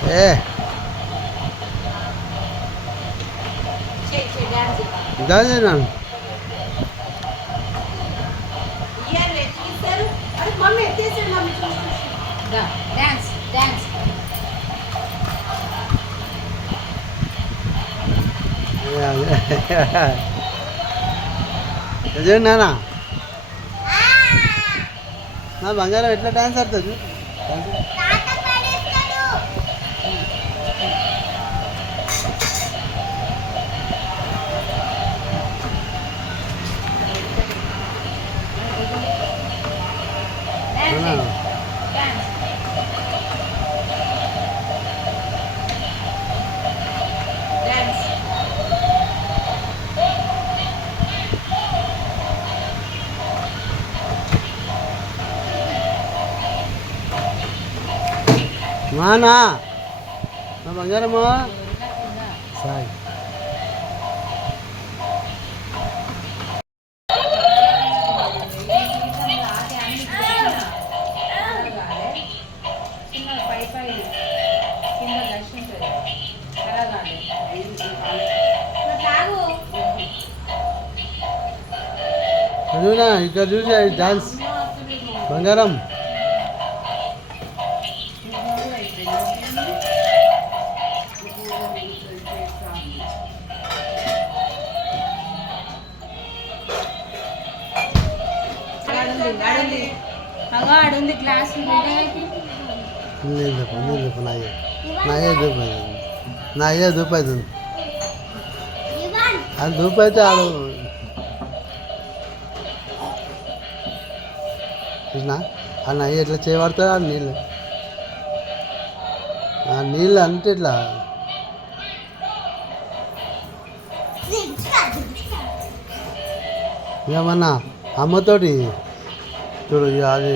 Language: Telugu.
ఏ దాని చూడండి నాన్న నా బంగారం ఎట్లా డాన్స్ ఆడుతుంది మానా నా బంగారమా సాయి చదువునా ఇక్కడ చూసి డాన్స్ బంగారం ఆడుంది గ్లాస్ నాయే దూపు అవుతుంది అది దూపు అయితే ఆడు చూసినా ఆ నయ్య ఎట్లా చేయబడుతుంది ఆ నీళ్ళు అంటే ఇట్లా ఏమన్నా అమ్మతోటి చూడు అది